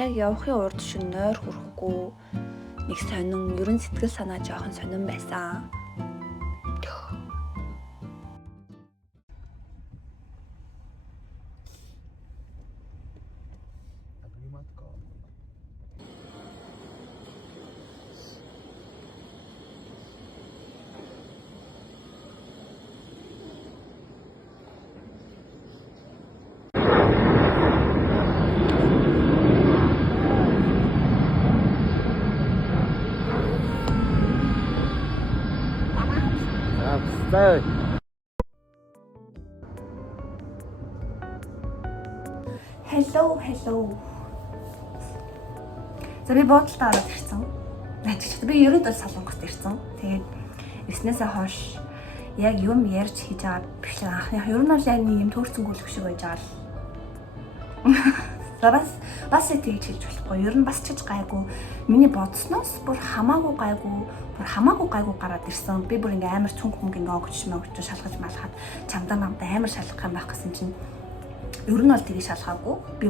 Яг явахын урд шин нойр хүрэхгүй нэг сонин ерөн сэтгэл санаа жоохон сонин байсан. Hello. За би буудлаа ороод ирсэн. Би ерөөд бол Солонгост ирсэн. Тэгээд ирснээсээ хойш яг юм ярьж хийж байгаа бэхлээ анхны ер нь бол яг нэг юм төөрцөнгөө л шиг байж байгаа л. Бас тэгж хэлж болохгүй. Ер нь бас ч гэж гайгүй. Миний бодсноос бүр хамаагүй гайгүй гараад ирсэн. Би бүр ингээ амар цүнх мөнгө ингээ огч шалгаж малахад чамдаа намдаа амар шалгах юм байх гэсэн чинь ер нь бол тгий шалгаагүй. Би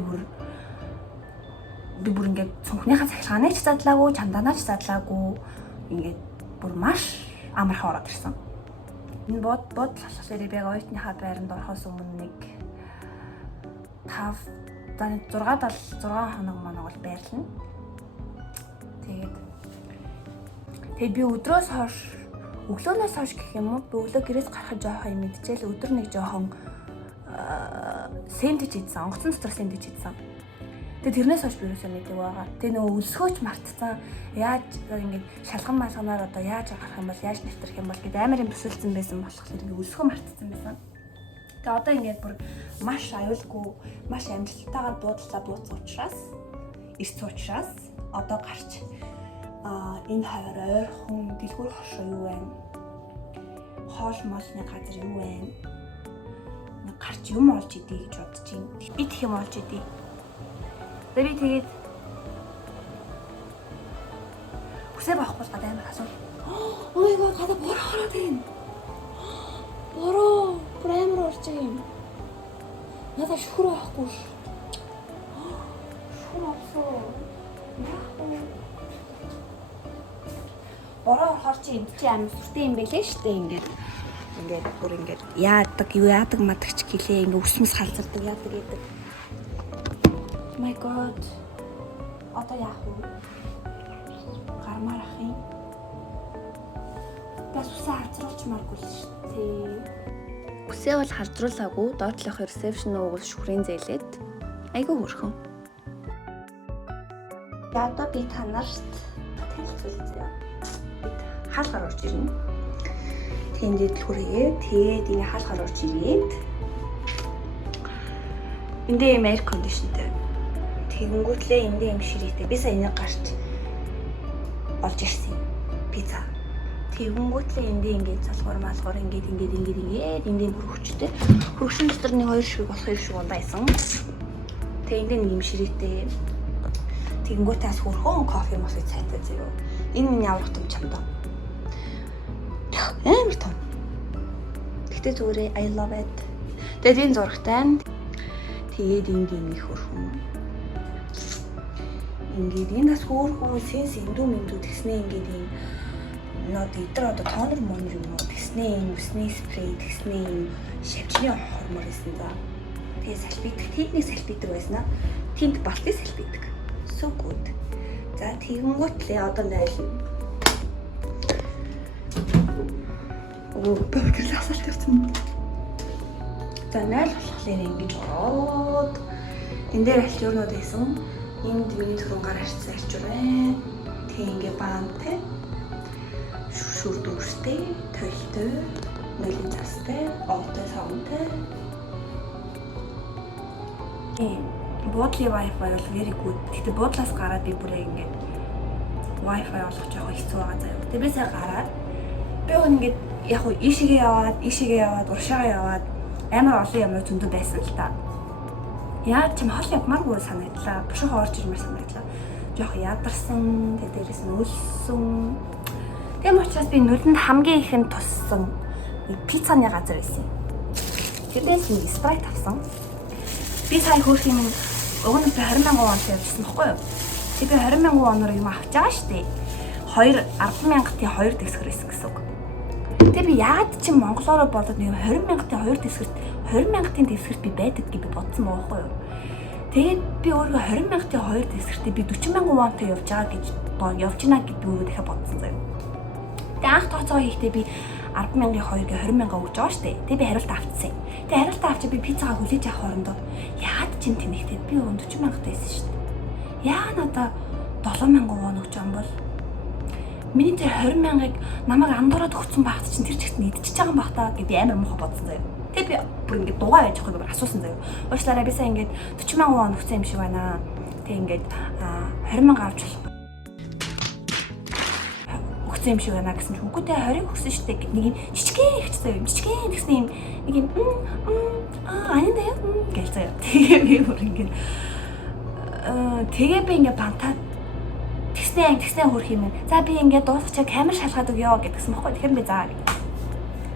бүр ингээд цүнхнийхаа цахилгааныг ч задлаагүй, чамдаанаа ч задлаагүй. Ингээд бүр маш амархан ороод ирсэн. Энэ бод шалгалыг би оюутныхаа байранд орохоос өмнө нэг 6 хоног бол байрлана. Тэгээд би өглөөнөөс хойш гэх юм уу? Би өглөө гэрээс гарахад жоохон юм мэдчихэл өдөр нэг жоохон сэндвич идсэн. Онгоцон дотор сэндвич идсэн. Тэгээд тэрнээс хойш би юусаа мэдээ байгаа. Тэгээд нөгөө өлсгөөч мартцсан. Яаж ингэж шалган малганаар одоо яаж гарах юм бол яаж нэвтрэх юм бол гэдэг амар юм төсөөлсөн байсан болохоор ингэ өлсгөө мартцсан байсан. Тэгээд одоо ингэж бүр маш аюулгүй, маш амжилттайгаар буудлаа бууцсан учраас одоо гарч энэ хавар ойрхон дэлгүүр хошоо юу вэ? Хоол молны газар юу вэ? Гарч юм олж идэ гэж бодож байна. Би тэг юм олж идэ. Би тэгээд хүсээ байхгүй бол амар асуу. Oh my god, гадаа бороо ороод байна. Бороо, амар орж юм. Надаа шүхрөө байхгүй ш. Шүхрөө авсоо. Бороо орж юм чи амар сүртэй юм байлээ штэ ингээд бүр ингээд яадаг мадагч гэлээ ингээд үсмэс халзардаг яадаг гэдэг. Oh my god. Одоо яах вэ? Гармаар ах юм. Бас үсээ харцруулчмааргүй л шүү дээ. Үсээ бол харцруулаагүй, доотлох ресепшн уугуул шүхрийн зээлээд айгүй хөрхөн. Одоо би та нарт танилцуулъя. Хаалгаар орж ирнэ. Тэндээ дэлгүүрээ тэгээд энэ хаалгаар орж ирээд эндээ юм air conditionтэй. Тэгэнгүүтлээ эндээ юм ширээтэй. Би сая энийг гарч олж ирсэн. Пицца. Тэгэнгүүтлээ эндээ ингээд залгуур ингээд эндээ бүр хүчтэй. Хөргөшин дотор нэг 2 шиг болох 2 шиг ундайсан. Тэгээ эндээ нэг юм ширээтэй. Тэгэнгүүтээс хөрхөн кофе мосыг цайтай зөө. Энэ миний аврах том чамдаа. Амар том. Гэтэ зүгээр I love it. Тэгээд энэ зурагтай. Тэгээд энд юм их хөрхөн. Ингээд энэ бас хөөрхөн сенс эндүү тэгснээ ингээд юм нод идэр одоо тонер монер юм уу тэгснээ юм үсний спрей тэгснээ юм шавчны хормор байсан за. Тэгээд салфитдаг техник салфитдаг байсан аа. Тинт балтыг салфитдаг. So good. За тэгэнгүүтлээ одоо найлна. Бэлгэл асуулт тавьсан. За найл болохоор ингэж ороод энэ дээр альчуурнууд байсан. Энд миний түрүүнгаар харьцсан альчуур байна. Тэг ингээ баантай. Шүр дүүртэй, толтой, нойлын цастай, овтой савнтай. буудлын wifi бол very good. Гэтэ буудлаас гараад би бүрээ ингээд wifi олох жоохон хэцүү байгаа заяа. Тэгээ би сая гараад би ингээд яг уу ийшээгээ яваад уршаагаа яваад амар олон юмруу зөндөө байсан л та. Яа ч юм хол явмааргүй санагдлаа. Бушуухан орж ирмээр санагдлаа. Жоохон ядарсан, тэгээ дээрээс нь өлсөн. Тэм учраас би нүдэнд хамгийн ихэнд туссан пиццаны газар байсан. Тэндээс нэг спрайт авсан. Би сая хөөх юм уг нь 20,000 вон тавьчихсан баггүй юу? Би 20,000 воноор юм авч байгаа шүү дээ. 10,000-ийн 2 дэсгэр байсан гэсэн үг. Тэгээ би яагаад ч монголоор болоод нэг 20,000-ийн 2 дэсгэрт 20,000-ийн дэсгэрт би байдаг гэж би бодсон байхгүй юу? Тэгээд би өөрөө 20,000-ийн 2 дэсгэртээ би 40,000 вонтой явж байгаа гэж явж гинэ гэж би өөрөө дахиад бодсон заяа. Тэгээ анх тооцоо хийхдээ би 10,000-ийн 2-ыг 20,000 өгж байгаа шүү дээ. Тэгээ би хариулт авчихсан. Тэгээ хариулт авчиж би пиццагаа хүлээж авах хоорондоо яагаад ч юм тэнэгтэй би өн 40,000 тайсан шүү дээ. Яа надаа 7,000 вон өгч байгаа юм бол миний тэр 20,000-ыг намайг андуураад өгсөн багт чинь тэр чигт идчихэж байгаа юм бах та гэж би амар муухай бодсон заяа. Тэгээ би бүр ингээд дугаа байж байгаа юм асуусан заяа. Уучлаарай би сая ингээд 40,000 вон өгсөн юм шиг байна. Тэгээ ингээд 20,000 авч өгсөн юм шиг байна гэсэн чинь үгүй тэгээ 20 өгсөн шүү дээ гэд нэг юм жижигхэн ихч заяа. Жижигхэн гэсэн юм нэг юм аянда гэж заяа. Тэгээ би бүр ингээд тэгээ би ингээ бантаад тэгснээ хөрх юм. За би ингээ дуусчихаа камер шалгаад өгөө гэдгсэн баггүй. Тэгэхээр би заа.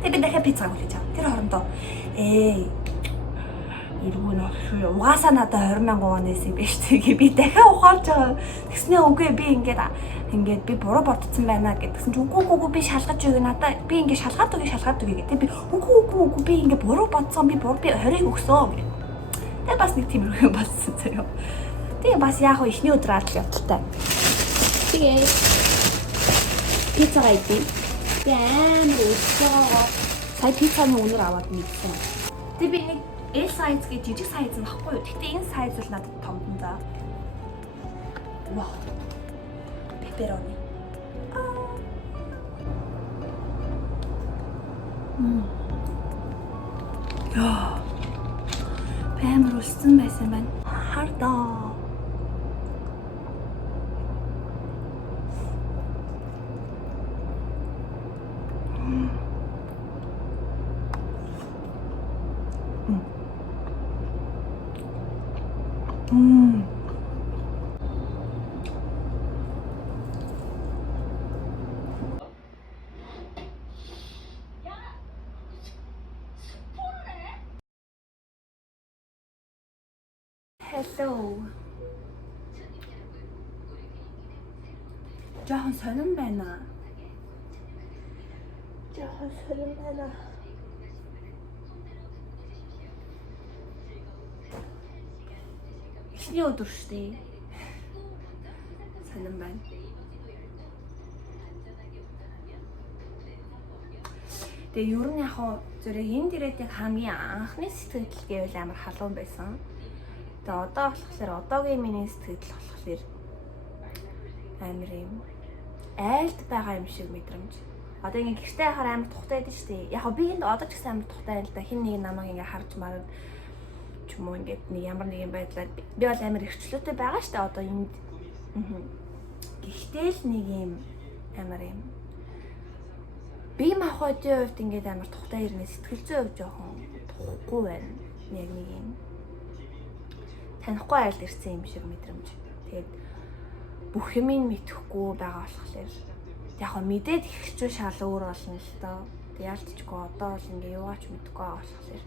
Тэгээ би дахиад пиццаг хүлээж аваа. Тэр хоорондоо эргүүн шүү. Угаасаа надад 20,000 вон эсэ биш тэгээ би дахиад ухаалж байгаа. Тэгснээ үгүй би ингээд би буруу бодсон байна гэдгсэн чи үгүй би шалгаж өгье надаа би ингээ шалгаад өгье гэдэг. Би үгүй би ингээ буруу бодсон би 20-ыг өгсөн гэх. Тэгээ бас нэг тийм юм болсон заяа. Тэгээ бас яг хөө ихний өдөр адил явдалтай. Тэгээ пиццага идэ. Амар өсгөө. Сая пиццаны өнөр аваад мэдсэн. Тэгээ би нэг L size гэж жижиг size нь баггүй юу. Гэхдээ энэ size бол надад томдон за. Вау. Pepperoni. Яа. Амар үлсэн байсан байна. Хардаа. Hello. Жохон сонирн байна. Ихний өдөр шүү дээ. Сонирн байна. Тэгээ ер нь яг зэрэг энэ дээрээ хамгийн анхны сэтгэл гэвэл амар халуун байсан. Тэгээ одоо болохоор одоогийн миний сэтгэл болохоор амар юм айлт байгаа юм шиг мэдрэмж. Одоо ингээ гэртээ хараа амар тухтай байдаг шүү дээ. Яг би энд одоо ч гэсэн амар тухтай байл да. Хин нэг намайг ингээ харж мараад ч юм уу ингээд нэг ямар нэгэн байдлаар би бол амар эрхчлөөтэй байгаа шүү дээ. Одоо энд гэхдээ л нэг юм амар юм би махбодын хувьд ингээд амар тухтай ирнэ сэтгэл зүй хувь жоохон тухгүй байна. Яг нэг юм танихгүй айл ирсэн юм шиг мэдрэмж. Тэгээд бүх юм мэдэхгүй байгаа болохоор яг хөө мэдээд ихчүү шал өөр болно л доо. Тэг яалтчгүй одоо бол ингээ юугаач мэдэхгүй байгаа болохоор.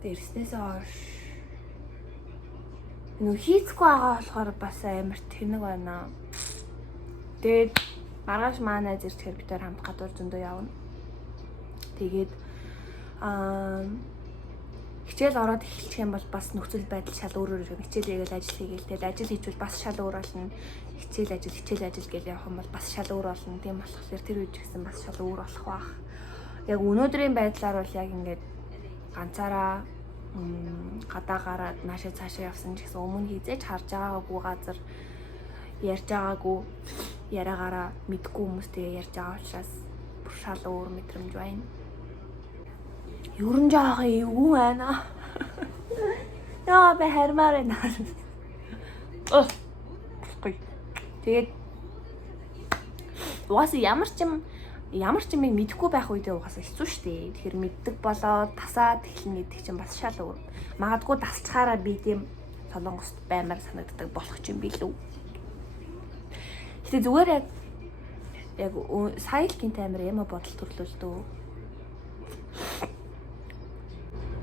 Тэрснээс хойш нөө хийцгүй байгаа болохоор бас амар тэнэг байна. Тэгээд маргааш манай зэрэгчээр бид хамт гадуур зөндөө явна. Тэгээд хичээл ороод эхэлчих юм бол бас нөхцөл байдал шал өөр хичээлээгээл ажил хийгээл тэгэл ажил хийжвэл бас шал өөр болно. Хичээл ажил гэж явах юм бол бас шал өөр болно. Тийм болохоор тэр үеч гэсэн бас шал өөр болох бах. Яг өнөөдрийн байдлаар бол яг ингээд ганцаараа гадаа гараад наашаа цаашаа явсан ч гэсэн өмнө хизээж харж байгаагүй газар ярьж байгаагүй яриагаараа мэдгүй хүмүүстэй ярьж байгаа учраас бүр шал өөр мэдрэмж байна. Ерөн жоохон эвгүй байна. Яа би хармаар байна. Ой. Тэгээд угаасаа ямар ч юм мэдэхгүй байх үедээ угаасаа хэцүү шттэ. Тэгэхээр мэддэг болоод тасаад эхлэн гэдэг чинь бас шал өөр. Магадгүй дасчахаараа би тийм солонгост баймаар санагддаг болох юм билүү. Гэтэ зүгээр яг саялгийн таймер ямар бодол төрлөлдөө.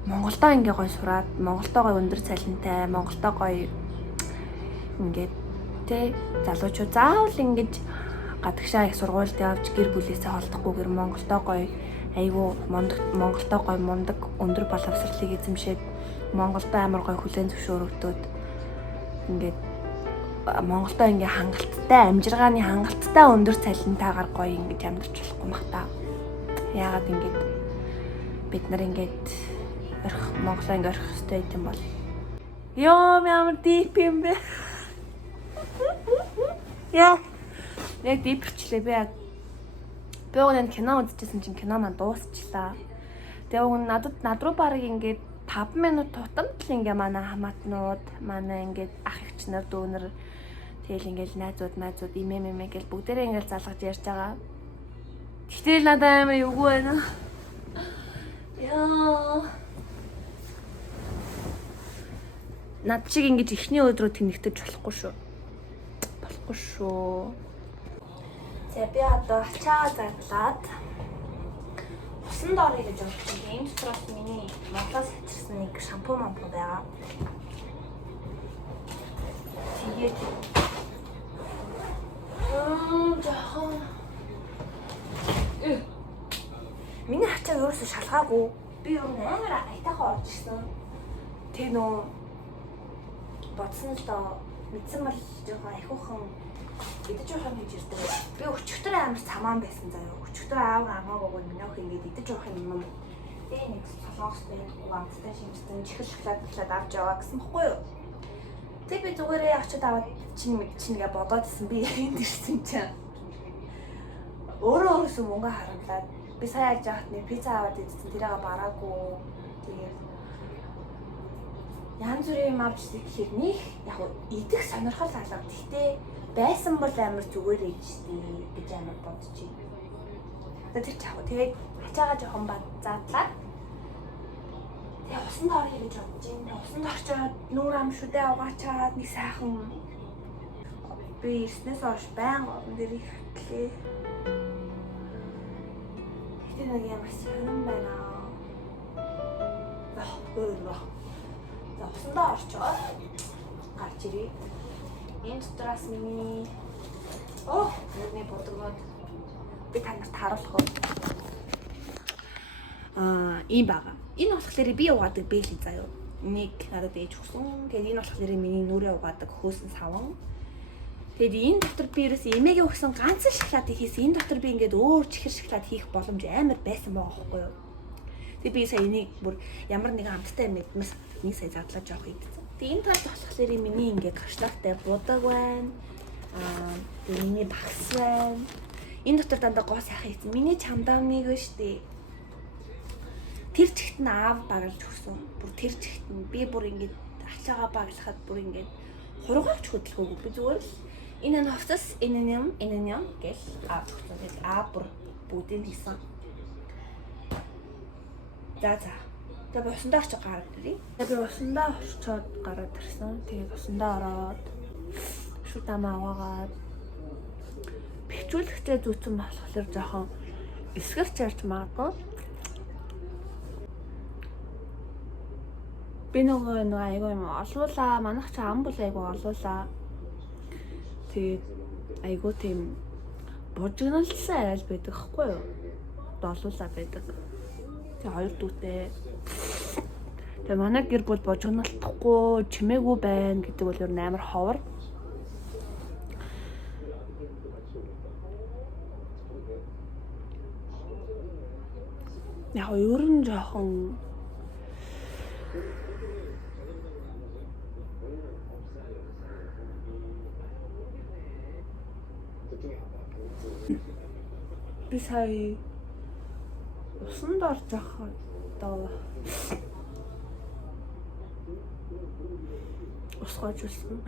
Монголдоо ингээ гой сураад, Монголдоо гой өндөр цалинтай, Монголдоо гой ингээд тэ залуучууд заавал ингэж гадагшаа их сургуульд явж гэр бүлээсээ холдохгүйгээр Монголдоо гой айгүй Монголдоо гой мундаг өндөр боловсролыг эзэмшээд Монголдоо амар гой хүлээн зөвшөөрөгдөөд ингээд Монголдоо ингээ хангалттай амжиргааны хангалттай өндөр цалинтайгаар гоё ингэж амьдарч болохгүй мах та. Яагаад ингээд бид нар ингээд Монголоо ингээ орхих хэрэгтэй юм бол. Ёо ямар дип юм бэ? Яа. Яг дипчлээ би. Би өгөн кино үзчихсэн чинь кино маань дуусчлаа. Тэгээ өгөн над руу баг ингээд 5 минут тутамд л ингээ манай хамаатнууд, манай ингээд ах эгч нар дүүнэр тэгэл ингээл найзууд имэм гэл бүгдээрээ ингээл залгаж ярьж байгаа. Гэтэл надад амар эвгүй байна. Яа. Над шиг ингэж ихний өдрөө тэнэгтэж болохгүй шүү. За би одоо ачаа задлаад усан доорыг гэж бодчих. Энэ дотроос миний Монголоос авчирсан нэг шампунь байгаа. Тэгээд жаахан миний ачааг ерөөсөө шалгаагүй. Би ер нь амар айтайхан орж ирсэн. Тэг нөө бодсон л доо мэдсэн бол жоохон ахиухан идэж явах юм хийж ирдэг. Би өчигдөр амар цамаан байсан заяа. Өчигдөр аав амаагүй минийх ингээд идэж явах юм. Тэгээ нэг солонгос нэг амттай шимжтэн чихэл шоколад авч яваа гэсэн бохгүй юу? Тэг би зүгээрээ очиод аваад чингээ бодоод исэн би энд ирсэн чинь. Өөрөөсөө мөнгө харамлаад би сая яаж яахад нэг пицца аваад идсэн тэрийг бараагүй. Тэгээд янз бүрийн юм авч ирэхээр нэг яг идэх сонирхол алга. Гэхдээ байсан бол амар зүгээр ээжтэй гэж амар бодчих. Тэр ч яг тэгээд ачаага жоохон задлаа. Тэгээ усанд орё гэж бодож байна. Усанд орчоод нүүр ам шүдэ угаачаад нэг сайхан би ирснээс хойш байнга орон дээр ихтлээ. Гэтэ нэг ямар сонирн байна. За усандаа орчоод гарч ирээ. Энэ дотроос миний нэг бодгоод би танарт харуулах уу? Ийм байгаа. Энэ болохоор би угаадаг бэлий заяа. Нэг надад ээж өгсөн. Тэгээд энэ болохоор миний нүрээ угаадаг хөөсөн саван. Тэгээд энэ дотор би ерөөсөө эмээгээ өгсөн ганц л шоколадыг хийсэн. Энэ дотор би ингээд өөр чихэр шоколад хийх боломж амар байсан байгаа байхгүй юу? Тэгээд би сая энийг бүр ямар нэгэн амттай мэдмэс нэг сая задлаж явах идсэн. Тэгээд энэ талд болохоор миний ингээд кашлаатай будаг байна. Тэгээд миний багс байна. Энэ дотор дандаа гоо сайхан ийцэн. Миний чамдаамныг штэ. Тэр чигт нь аав баглж өгсөн. Бүр тэр чигт нь би бүр ингээд ачаагаа баглахад бүр ингээд хургаач хөдөлгөөгүй. Би зүгээр л энэ нь хувцас, энэ нь юм гэл аав өгсөн. Тэгээд аав бүр бүгдийг хийсэн. За. Тэгээд усандаа орчоод гараад ирээ. Тэгээд усандаа орчоод гараад ирсэн. Тэгээд усандаа ороод шүд амаа аваагаад бэхжүүлэгчээ зүүцэн болохоор жоохон эсгэрч ярьж магадгүй. Би нөгөө айгүй юм олуулаа. Манайх ч ам бол айгүй олуулаа. Тэгээд айгүй тийм бужигналсан арай л байдаг хгүй юу? Олуулаа байдаг. Тэгээ хоёр дүүтэй. Тэгээ манай гэр бүл бужигналдахгүй, чимээгүй байна гэдэг бол ер нь амар ховор. Яг ер нь жоохон би сая усанд орж байхад одоо усгаажуулсан.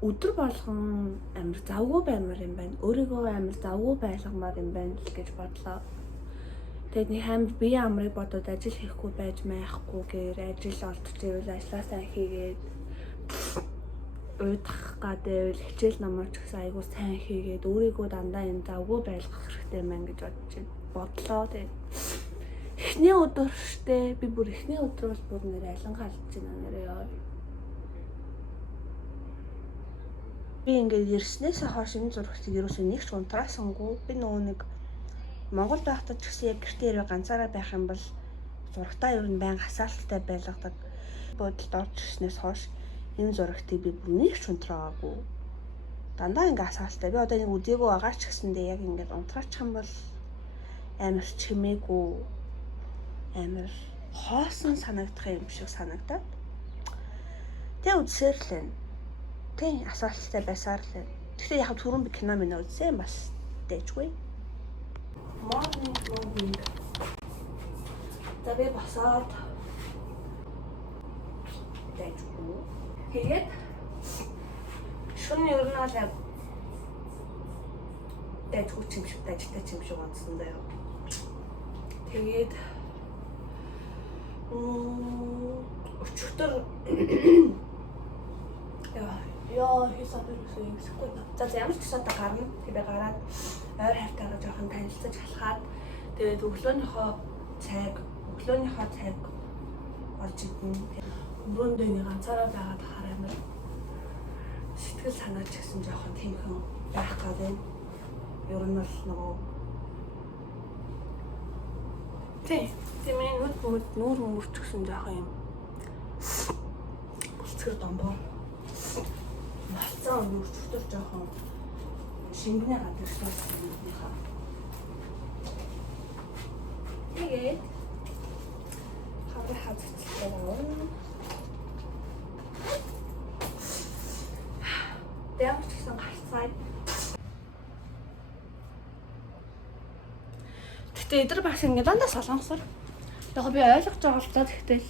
Өдөр болгон амар завгүй баймаар юм байна. Өөрийгөө амар завгүй байлгамаар юм байна л гэж бодлоо. Тэгээд нэг амар бие амрыг бодоод ажил хийхгүй байж майхгүйгээр ажил олдож ирвэл ажилласаа хийгээд уйдах гадайвал хичээл намаач гэсэн айгуу сайн хийгээд өөрийгөө дандаа юм завгүй байлгах хэрэгтэй маань гэж бодлоо. Тэгээд эхний өдөр штэ би бүр эхний өдрөөс бүр нэр алингаа алдаж байна нэрээ ёо. Би ингээд ирснээс хойш энэ зурагтыг ерөөсөө нэг ч унтраасангүй. Би нөгөө нэг Монгол байхдаа ч гэсэн яг гэртээ ирээ ганцаараа байх юм бол зурагтаа ер нь байнга хасаалттай байлгадаг. Бодолд орж ирснээс хойш энэ зурагтыг би бүр нэг ч унтраагүй. Дандаа ингээд хасаалттай. Би одоо нэг үдээгүй байгаа ч гэсэндээ яг ингээд унтраачих юм бол амар чимээгүй амар хоосон санагдах юм шиг санагдаад. Тэ үзсээр л байна. Тэ асаалттай байсаар л. Гэхдээ яг түрүүн би кино минь үзсэн бас дэжгүй. Morning. Табе басаад дэжгүй. Тэгээд шөнө ер нь л дэжгүй юм шиг дэжтэй юм шиг онцсон даа. Тэгээд өчигдөр Яа, хийсэдэрсэн юм шиг байна. За ямар ч гэсэн гарна. Тэгээ гараад ойр хавтайгаа жоохон танилцаж халахад тэгээд өглөөнийхөө цайг орж идэнэ. Өрөөндөө нэг ганцаараа байгаад хараа амар сэтгэл санаач гэсэн жоохон тиймхэн байх гэдэг. Ер нь бол нөгөө тийм нүүр мөрчгсөн жоохон юм. Бүлцгэр домбоо. Малцаа нүүрчгтөр жоохон шингэнэ гадагшлаа юм. Тэгээд хавар хавцтай байна. Дэмж гэсэн гарцгаая. Гэтэ эдэр бас ингэ дандаа солонгосоор. Яг би ойлгож байгаа л та тэгтэл.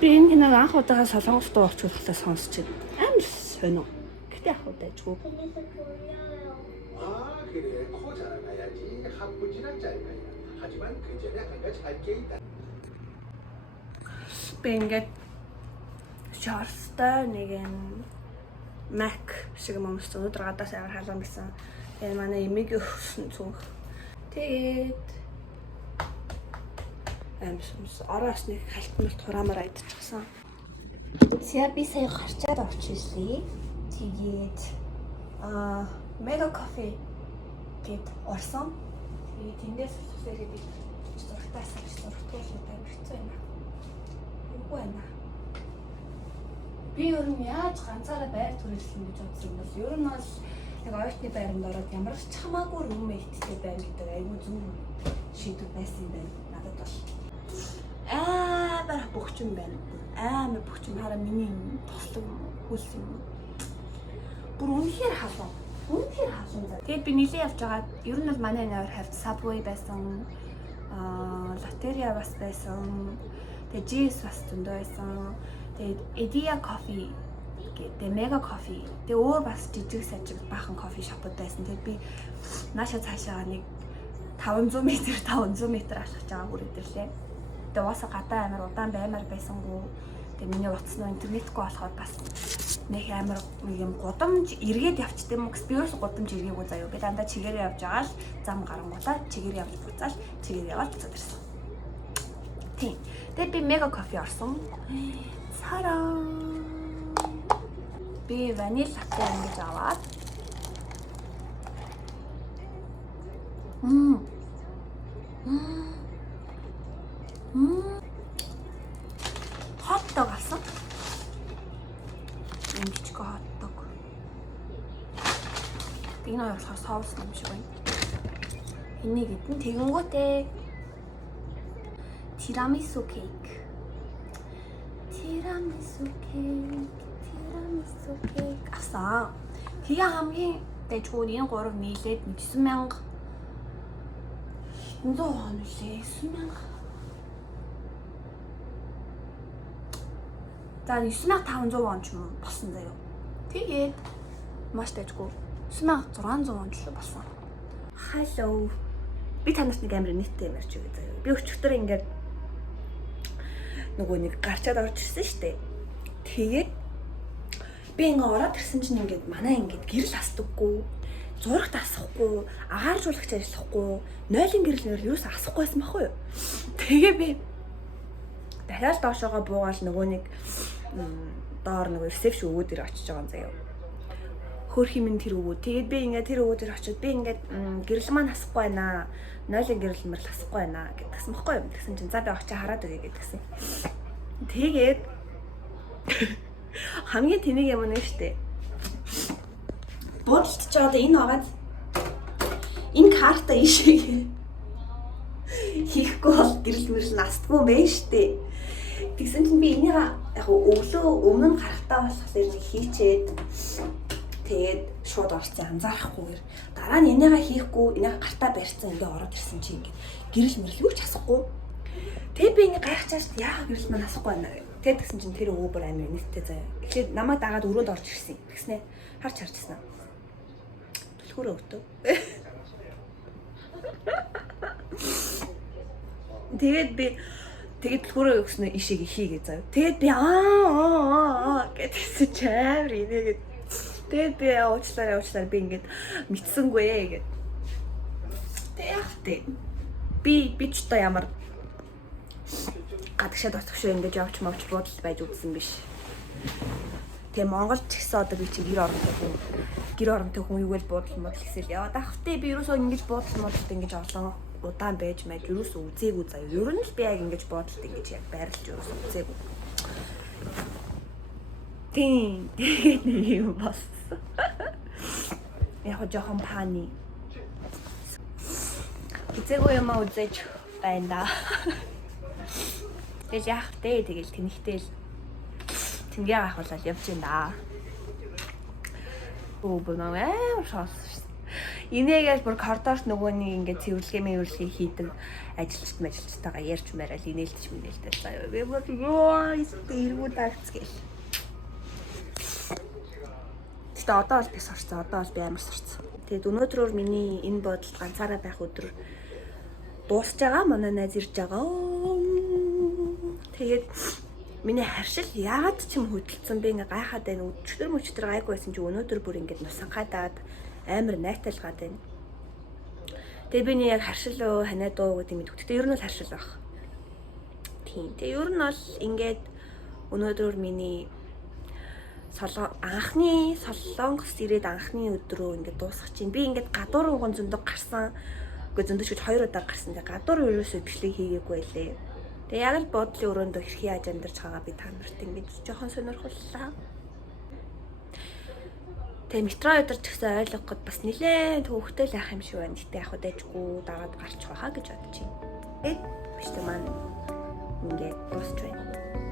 Би энэ киног анх удаага солонгос дуу орчуулахтаа сонсч байна. Амар сонио. Гэтэ яг удаажгүй. Би ингээд шорстой нэг юм Mac шиг юм өмссөн. Өнөөдөр гадаас амар халуун байсан. Энэ манай эмигийн өссөн цүнх. Тэгээд амсмс ороос нэг халтмалт хураамаар айдчихсан. Сая би сая гарчаад орчихлээ. Тэгээд Mega Coffee гэд орсон. Тэгээд тэндээс үсээгээ би зургатаас зургатуулаад авчихсан юм. Үгүй байна. Би ер нь яаж ганцаараа байр төрүүлсэн гэж бодсон юм бол ер нь бол нэг оюутны байранд ороод ямар ч хамаагүй roommate-тэй байна гэдэг айгүй зөв шийдвэр байсан юм байна. Надад бол амар бөхчөн байна. Амар бөхчөн хараа миний тослог хөлс юм. Бүр үнэхээр халуун. Тэгээд би нилээ явж байгаа. Ер нь бол манай нойр хавьд Subway байсан. Лотерия бас байсан. Тэгээд GS бас зөндөө байсан. Тэгээд Edia Coffee гэдэг Mega Coffee. Тэгээд өөр бас жижиг сажиг баахан кофе шопууд байсан. Тэгээд би нааша цаашаа нэг 500 м алхаж байгаа бүр идэрлээ. Тэгээд уусаа гадаа амар удаан баймаар байсангүй. Тэгээд миний утас нь интернетгүй болохоор бас нэг амар юм гудамж эргээд явчт юм уу гэс би ерөөс гудамж эргээгүй заяа. Би дандаа чигээрээ явж байгаа л зам гарангуудаа чигээр явж буцаал чигээр яваад буцаад ирсэн. Тийм. Тэгээд би Mega Coffee орсон. Сараа. Би ваниль латте ингэж аваад. Хотдог алсан. Ийм жижиг хотдог. Энэ хоёр болохоор соус юм шиг байна. Энийг идэн тэгэнгүүтээ тирамису кейк. Тирамису кейк авсан. Тэгээ хамгийн дэжгүүр энэ 3 нийлээд 9,000 100 хоног лээ 9,000 за 9,500 вон ч юм болсон заяа. Тэгээд маш дэжгүү 9,600 вон ч болсон. Hello. Би танарт нэг амар нийттэй юм ярьж байгаа заяа. Би өчигдөр ингээд нөгөө нэг гарчаад орж ирсэн шүү дээ. Тэгээд би ингээ ороод ирсэн чинь ингээд манай ингээд гэрэл асдаггүй, зурагт асахгүй, агааржуулагч ажиллахгүй, нойлын гэрэл нэр юус асахгүй байсан байхгүй юу? Тэгээ би дахиад доошоогоо буугаал нөгөө нэг доор нөгөө ресепшн өвөө дээр очиж байгаа юм заяа. Хөрх юм тэр өвөө. Тэгээд би ингээ тэр өвөө дээр очиод би ингээд гэрэл маань асахгүй байна. Нойлын гэрэл мэрл асахгүй байна гэдгсэн баггүй юм. Тэгсэн чинь за би очиж хараад өгье гэдгсэн. Тэгээд хамгийн тэнэг юм нэг штэ. Бодолтож байгаа да энэ байгаа. Энэ карта ишээ хийхгүй бол гэрэл мэрл настгүй байх штэ. Тэгсэн чинь би энийг яг өглөө өмнө нь гарахтаа болохоор хийчээд тэгээд шууд орцсон анзаарахгүйгээр дараа нь энийгээ хийхгүй энийг гартаа барьцсан ингээ ороод ирсэн чи ингээ гэрэл мэрэл юу ч асахгүй. Тэгээд би ингээ гайхчихсан яагаад гэрэл маань асахгүй байна гэх. Тэгээд тэгсэн чинь тэр өвөө бүр амир нийттэй заяа. Тэгэхээр намайг дагаад өрөөнд орж ирсэн. Тэгснэ харж харжсан. Түлхүүрөө өвтөө. Тэгээд түлхүүрөө өгснөө ишийг хийгээ заяа. Тэгээд би гэдгсэн чи амир инээгээд тэгээд би уучлаарай би ингээд мэдсэнгүй ээ гэд. Тэгээд би ч та ямар гадагшаад очихшоо ингэж явж мовч бодол байж үзсэн биш. Тэгээ Монголд ч гэсэн одоо би чи гэр оронтой хүн юу гэж бодол модал гэсэл яваад ахтай би ерөөсөө ингэж бодол модалд ингэж олон удаан байж маяг ерөөсөө үзээгүй заяа. Ер нь л би яг ингэж бодолд ингэж яг байрлаж ерөөсөө үзээгүй. Тэгээд юм болсон. Яг жоохон пани. Үзээгүй юм үзэж байна да. Тэгэл яах вэ? Тэгэл тэнхтэй л тэнгээ гахуулаад явж байна да. Бүр амар шоолсон. Инээгээл бүр коридорт нөгөө нэг ингээд цэвэрлэгээ хийдэг ажилчтайгаа ярьж мараад инээлтч минээлтэй заяа. Би бүр эргүүд агцгээл. Гэтэ одоо бол би сурцсан. Одоо бол би амар сурцсан. Тэгээд өнөөдрөөр миний энэ бодолд ганцаараа байх өдөр дуусж байгаа. Манай найз ирж байгаа. Тэгээд миний харшил яагаад ч юм хөдөлсөн би ингээ гайхаад байна. Өчтөр гайгүй байсан чи өнөөдөр бүр ингээд нусанхайдаад амар найталгаад байна. Тэгээ би яг харшил ханаа дуу гэдэг юм. Гэхдээ ер нь бол харшил баг. Тийм. Тэгээ ер нь бол ингээд өнөөдрөөр миний анхны солонгос ирээд анхны өдрөө ингээд дуусгах чинь би ингээд гадуурын зөндөг гарсан. Үгүй зөндөж гэж 2 удаа гарсан. Тэгээ гадуур ерөөсөө бичлэг хийгээгүй байлээ. Тэгээ яг л бодлын өрөөндөө хэрхий яаж амьдарч байгаа би та нарт ингээд жоохон сонирхоллаа. Тэгээ метро өдөрч гэсэн ойлгоход бас нилээн төвхтэй л ах юм шиг байна. Гэтэ яг дэжгүй дагаад гарчих байхаа гэж бодож байна. Бид биш тэ маань ингээд дуусч байна.